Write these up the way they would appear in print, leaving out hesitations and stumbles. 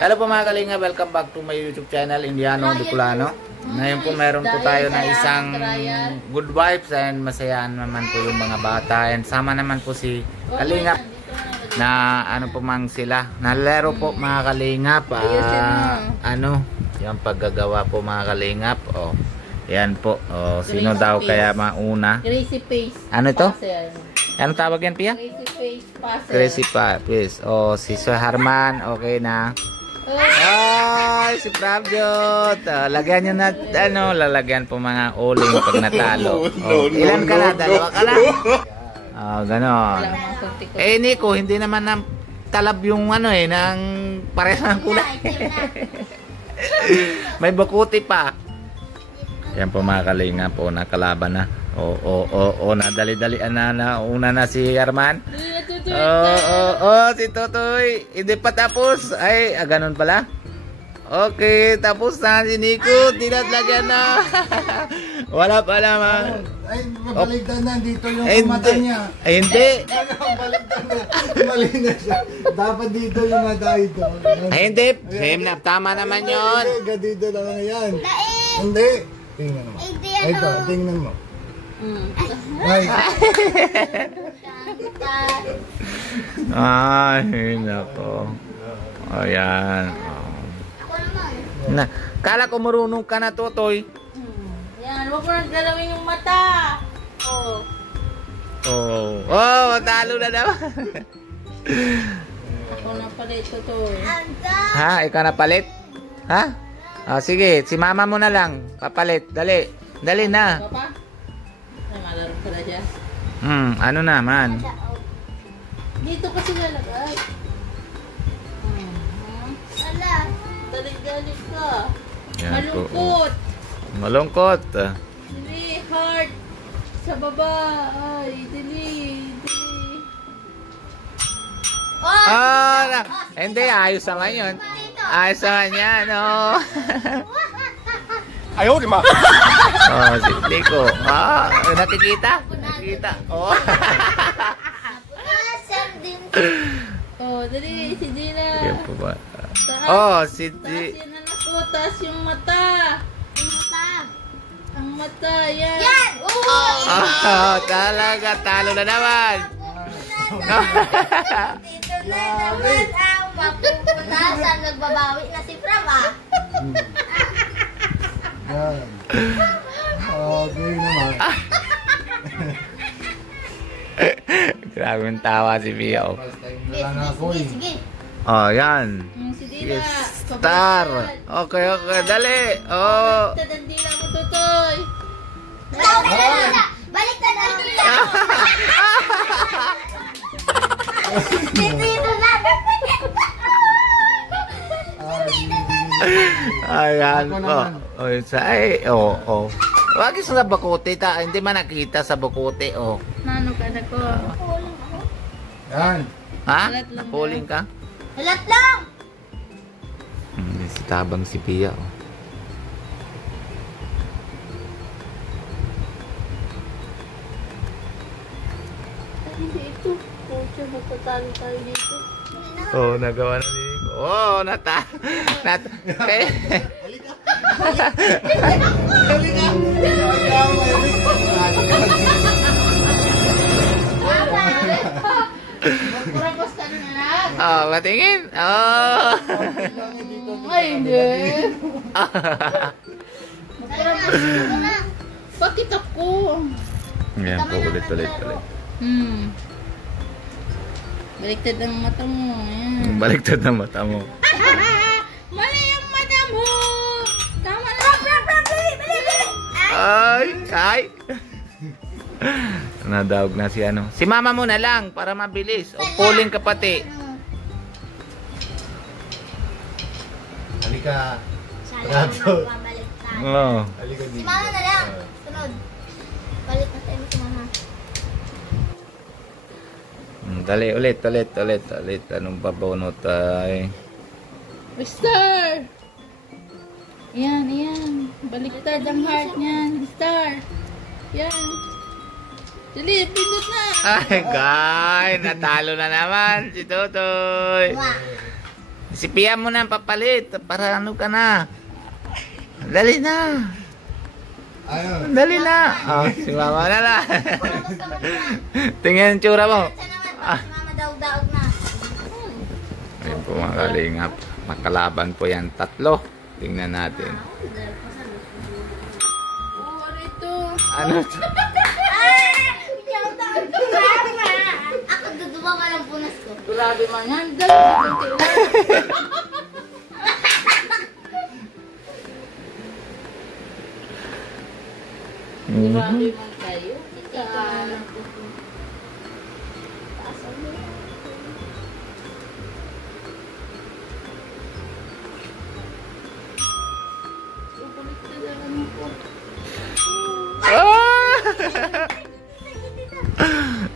Hello po mga kalinga, welcome back to my YouTube channel, Indiano Bicolano. Ngayon po meron po tayo na isang good vibes and masayaan naman po yung mga bata. And sama naman po si Kalingap na ano po mang sila. Nalaro po mga Kalingap. Ano, yung paggagawa po mga Kalingap. Oh, yan po. Oh, sino daw kaya mauna? Crazy face. Ano ito? Ano tawag yan, Pia? Crazy face puzzle. Crazy face. Oh, si Sir Harman, okay na. Ay, si Pravjot. Lagyan nyo na, ano, lalagyan po mga uling pag natalo. Oh, ilan ka na? Dalawa ka na? Oh, ganon. Eh, Nico, hindi naman na talab yung ano eh, ng parehas ng kulay. May bakuti pa. Yan po mga kalinga po, nakalaban na. Nadali-dalian na una na si Arman. Si Totoy. Hindi pa tapos. Ay, ganun pala. Okay, tapos na si Nico. Tinatlagyan na. Wala pa naman. Ay, mabaligtad na. Dito yung mata niya. Ay, hindi. Mabaligtad na. Mali na siya. Dapat dito yung mata ito. Ay, hindi. Same na. Tama naman yun. Dito lang yan. Hindi. Tingnan mo. Ito, tingnan mo. Ay. Ay, nako. Ayan. Na, kala ko marunong ka na, Totoy. Yan, huwag mo nang galawin yung mata. Talo na naman. Ako na pala ito to eh. Ha, ikaw na palit? Ha? Sige, si mama mo na lang. Papalit, dali. Dali na. Papa? Ay, malaro pala dyan. Ano naman? Dito kasi nalagay. Ala, dali-dali ka. Yan po. Malungkot. Malungkot. Dali, heart. Sa baba. Ay, dali. Hindi, ayos naman yun. Ayos naman yan, no? Ayaw, di ma. Si Nico. Nakikita? Nakikita. Dali, si Gina. Yan po ba? Si Taas yan, anak ko. Taas yung mata. Ang mata, yan. Talaga, talo na naman. Dito na naman ang mapuputasan. Nagbabawi na si Prava. Yan. Okay naman. Grabe yung tawa si Pia. Sige. Yan. Si Dina. Star. Okay, dali. Tadandila mo, Totoy. Baliktad ang dila. Dito na. Ayan po. Wag sa bakote ta, hindi man nakita sa bakote, Nano ka na ko. Yan. Ha? Halat lang Napuling ka? Halat lang. Si tabang si Pia, Hindi ito. Pucha, magtatalo tayo dito. Nagawa na ni Nico. Kaya... Magkurapos ka na lang. Matingin. Ay, hindi. Magkurapos ka na. Bakit ako? Yan po, ulit. Baliktad ang mata mo. Ayan. Baliktad na mata mo. Mali ang mata mo. Tama na. Ay! Nadawag na si ano. Si mama mo na lang para mabilis. Puling ka pati. Halika. Sana magbabaliktad. Halika Si dito. Mama na lang. Sunod. Balik na tayo si Mama. Dali, ulit. Anong babunot ay? Star! Yan. Baliktad ang heart niyan. Star. Yan. Dali, pindot na. Ay, guys, natalo na naman si Totoy. Sipian mo na ang papalit para ano ka na. Dali na. Ayun. Dali na. Oh, si mama na lang. Tingnan yung tsura mo. Mama daog-daog na. Ayun po mga kalingap. Makalaban po yan 3. Tingnan natin. Oh, ano ito? Ano to? Ako duduwa ka ng punas ko. Grabe man yan. Dalawa. Grabe man kayo.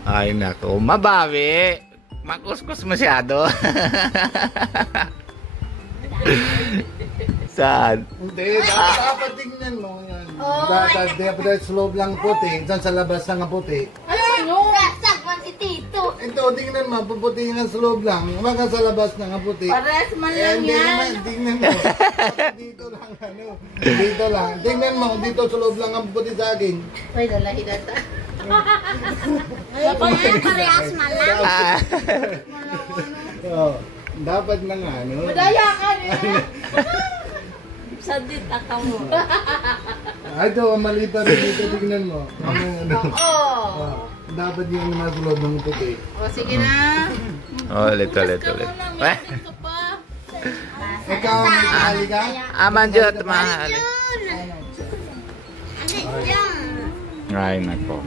Ay nako, mabawi. Makuskus masyado. Saan? Hindi, dapat tingnan mo yan. Dapat sa loob lang puti, dyan sa labas lang ang puti. Ano? Sakman si Tito. Ito, tingnan mo, puputi nga sa loob lang. Huwag sa labas lang ang puti. Pares man lang Hindi yan. naman, tingnan mo. Dapat dito lang, ano. Dito lang. Tingnan mo, dito sa loob lang ang puti sa akin. Ay, lalahi na ta. Parehas man lang. Ah. Oh, dapat na nga, ano. Madaya ka niya. Sadit ka mo. Ay, ito, mali pa rin dito, tingnan mo. Ano. Oh. Dapat yung naman sa loob ng puti. O, sige na. Ulit. May ka pa. Ikaw, may kahali ka? Amanjot, mahal. Ano yan? Ay nako.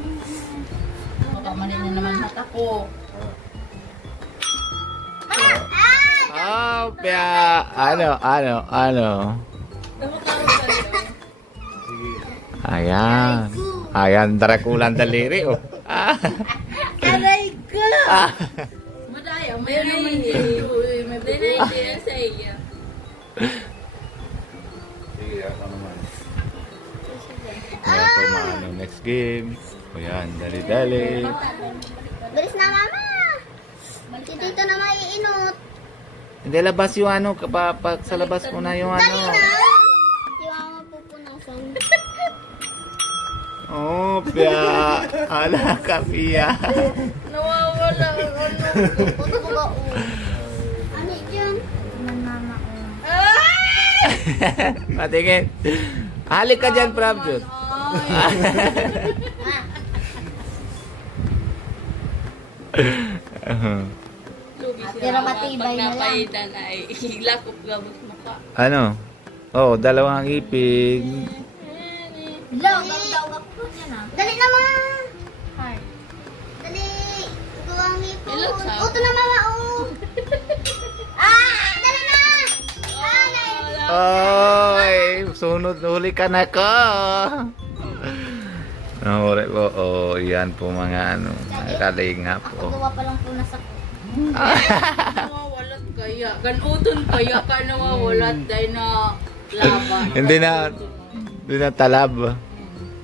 Makamali na naman mata ko. Oh, pya. Ano. Ayan. Ayan, Dracula daliri, oh. Aray ko! Ah. Madaya, may naman dito. May binay sa iyo. Sige, ako naman. Ayan po mga ano, next game. Ayan, dali. Bilis na, Mama. Si Tito na maiinot. Hindi, labas yung ano, kapag sa labas mo na yung ano. Dali na. Yung Mama pupunasan. Oh, pya. Ala ka, pya. Nawawala ang ano. Puto ko ba? Ano yun? Mama ko. Matingin. Halik ka dyan, Prabjot. Pero matibay na lang. Pagkapaitan ay hilakop gabos maka. Ano? Oh, dalawang ipin. Daog ako dyan ah. Dali na, Mama. Dali. Gawa ang ipon. Ito na, Mama. Dali na. Oy, sunod huli ka na ko. Nahuli po. Oh, yan po mga ano, mga kalingap po. Gawa pa lang po nasa Nawawalat kaya. Ganuton kaya ka nawawalat dahil na laba. Hindi na talab.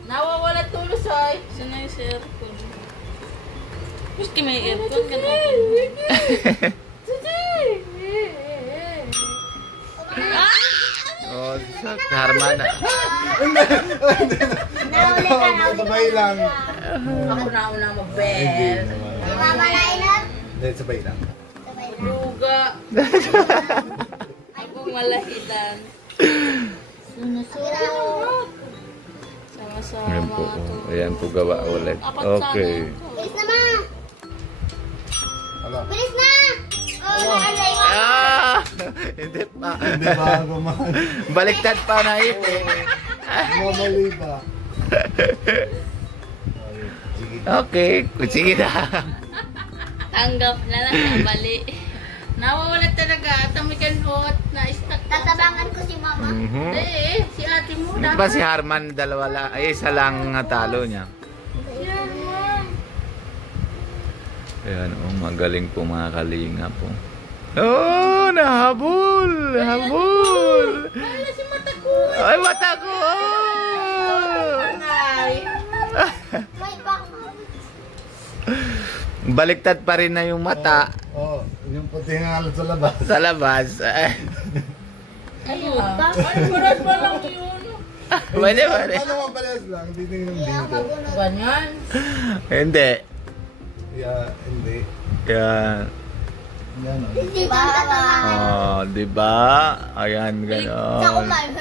Nawawalat tulos ay. Sana yung aircon. Gusto may aircon ka na. Oh, sa Harman. Sabay lang. Ako na una mag-bell. Mama na inat. Dahil sabay lang. Luga. Ako malahidan. Sunod-sunod. Sama-sama. Ayan po. Ayan po gawa ulit. Okay. Bilis na, Ma. Hala. Bilis na. Naalay ko. Ah! Hindi pa. Hindi bago man. Baliktad pa na ipin. Mamali pa. Sige. Okay. Sige na. Tanggap na lang ang bali. Nawawalat talaga. Tamikan hot na stuck. Tatabangan ko si Mama. Eh, si ate mo. Di ba si Harman dalawa lang? Ay, isa lang nga talo niya. Ayan, oh, magaling po mga kalinga po. Oh, nahabol! Nahabol! Wala si mata ko. Ay, mata ko! Ay. May pa. Baliktad pa rin na yung mata. Oh, yung Puti nga alam sa labas. Sa labas. Ayun. Ay, paras pa lang yun. Pwede. Ano man parehas lang? Titingnan dito. Ganyan. Hindi. Yeah, hindi. Yan. Yan o. Hindi ba? Oh, di ba? Ayan, Sa gano'n. kumain.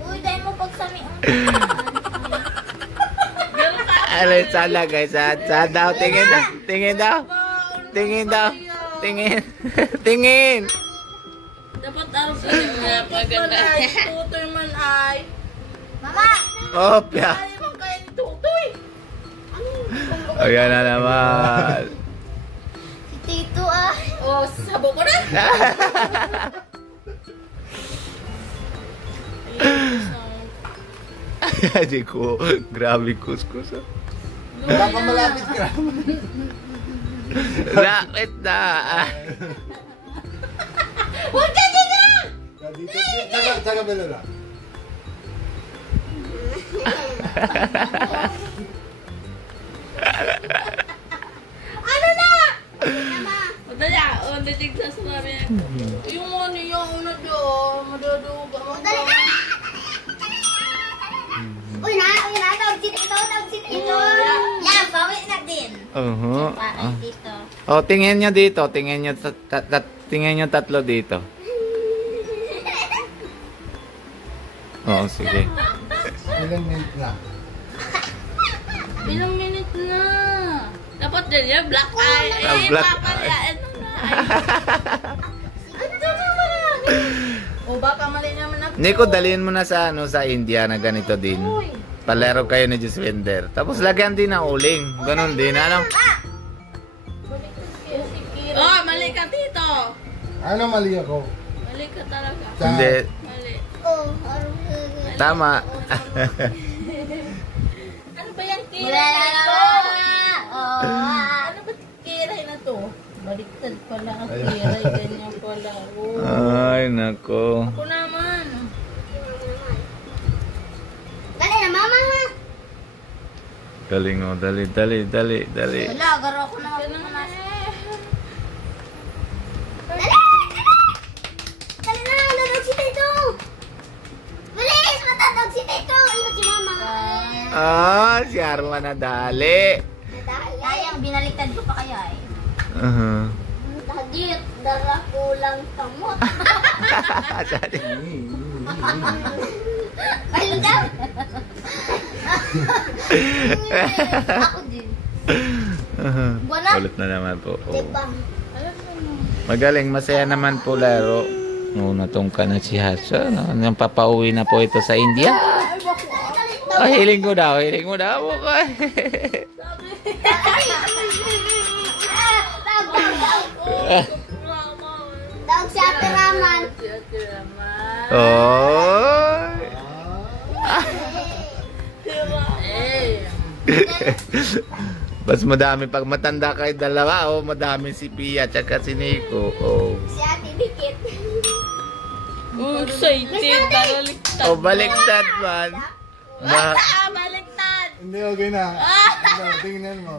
Uy, dahil mo pagsami. Alay, sana guys. Saan daw? Tingin daw. Tingin daw. Tingin daw. Tingin. Tingin. Dapat araw sa mga paganda. Tutoy man ay. Mama! Opya. Ay, man kaya ni Tutoy. Ayan na naman. Si Tito ah. O, sabo ko na. Hindi ko. Grabe kuskus. Baka malapit ka. Lapit na. Huwag ka dito! Dito. Tsaga belo lang. Ano na? Madaya, o, natig sa surabi. Yung ano yung una doon, maduduga mo. Dali na! Uy na! Tawag si Tito! Yan, bawi na din. Para dito. Oh, tingin nyo dito. Tingin nyo, tingin nyo tatlo dito. Oo, sige. Ilang minute na? Ilang minute na? Dapat din yan, black eye. Black Papalyain mo na. O baka mali naman ako. Nico, dalhin mo na sa sa India na ganito din. Palaro kayo ni Juswinder. Tapos lagyan din ng uling. Ganon din, ano? Oh, mali ka dito. Ano mali ako? Mali ka talaga. Hindi. Mali. Tama. Ano ba yung Wala kiray na na to? Oh. Ano ba kiray na to? Baliktad pala ang kiray. Ganyan pala. Oh. Ay, nako. Ako naman. Dali na, mama ha! Galing oh. Dali. Wala, garo ko na magpunas. Dali na, natawag si Tito! Bilis, matawag si Tito! Ingat si mama. Ah, si Arma na dali. Sayang, binaliktad ko pa kaya eh. Tagit, dara kulang kamot. Ayun daw. Ako din. Wala. Ulit na naman po. Oh. Diba? Magaling, masaya naman po laro. Natong ka na si Hasa. Nang papauwi na po ito sa India. Ay, hiling ko daw. Tawag si Ate Raman. Oh. Bas madami pag matanda kayo dalawa, oh, madami si Pia at si Nico. Oh. Si Ate Dikit. Excited. Baliktad. Oh, baliktad man. Baliktad. Hindi, okay na. Tingnan mo.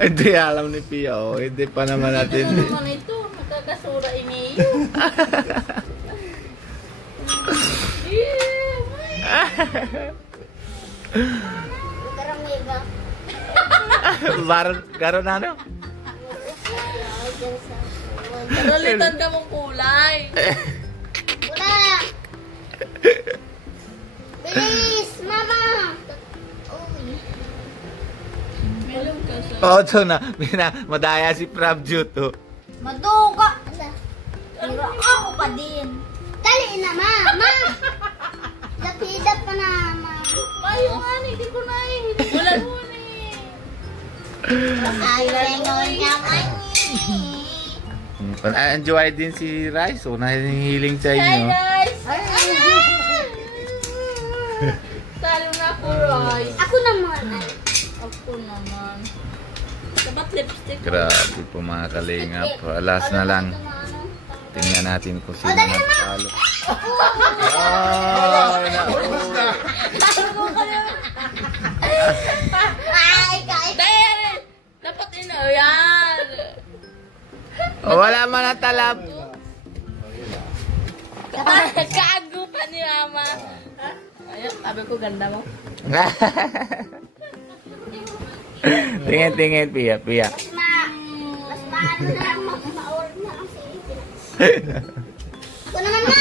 Hindi alam ni Pia, oh. Hindi pa naman natin. Ano naman ito? Magkakasura iniyo. Karamiga. Garo na ano? Karalitan ka mong kulay. Wala. Bilis, mama. Uy. Meron ka sa... Oh, ito na. Madaya si Prabjut, oh. Maduga. Pero ako pa din. Dali na, mama. Lapidap pa na, mama. Ayaw nga, hindi ko na eh. Wala mo na eh. Ayaw niya man. Enjoy din si Rice, oh. Nahihiling sa Hi inyo. guys! Talo na ako, Roy. Ako naman. Ako naman. Dapat lipstick. Grabe po mga kalingap. Alas na lang. Tingnan natin kung sino magtalo. Ay, kahit. Dahil! Dapat Dapat ino yan. Wala man na talab. Kaagupan ni Mama. Ayun, sabi ko ganda mo. Tingin, Pia. Mas maano na lang maur na kasi. Ako naman na.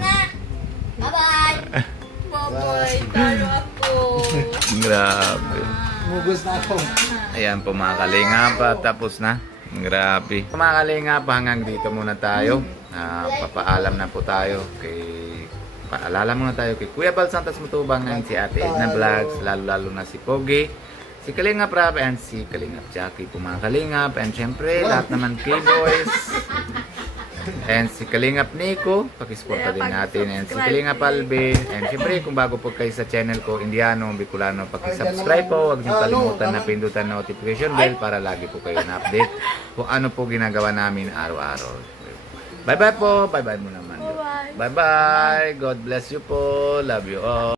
Na. Bye-bye. Boboy, talo ako. Grabe. Mugos na ako. Ayan po mga kalingap, tapos na. Grabe. Mga kalingap, hanggang dito muna tayo. Papaalam na po tayo paalala muna tayo kay Kuya Bal Santos Matubang and si Ate Edna Vlogs, lalo na si Pogi, si Kalingap Rap and si Kalingap Jackie po mga kalingap, and syempre lahat naman K-Boys and si Kalingap Nico, pakisuporta din natin, and si Kalingap Albe, and syempre kung bago po kayo sa channel ko Indiano Bicolano, pakisubscribe po, huwag niyong kalimutan na pindutan notification bell para lagi po kayo na-update kung ano po ginagawa namin araw-araw. Bye-bye po, bye-bye mo naman. Bye-bye, God bless you po, love you all.